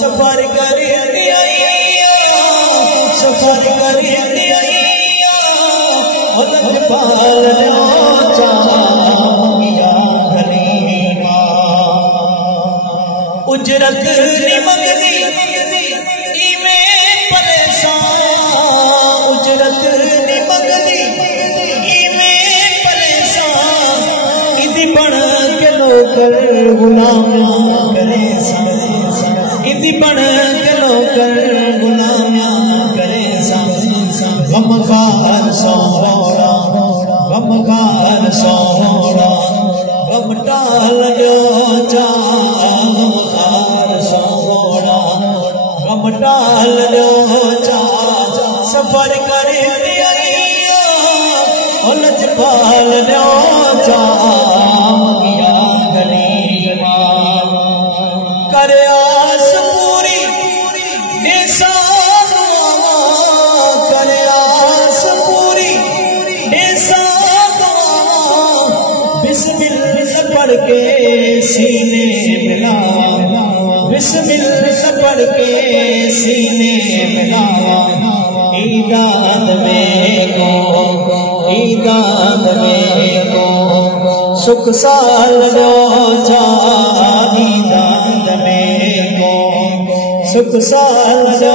सफर कर सफर कर उजरत निमगदी परेशान उजरत निमगदी परेशान इदी बन के नौकर गुलाम करे इदी बन के नौकर गुलाम करे गमखार सोहरा गमखार सोहरा गम टाल जो जा गमखार सोहरा गम टाल जो जा सफर कर उलझ पाल जो जा कर आस पूरी कर आस पूरी बिस्मिल्लाह पढ़ के सीने मिला बिस्मिल्लाह पढ़ के सीने मिला ईदाद में को सुख साल जो जा ईदाद में को सुख साल जो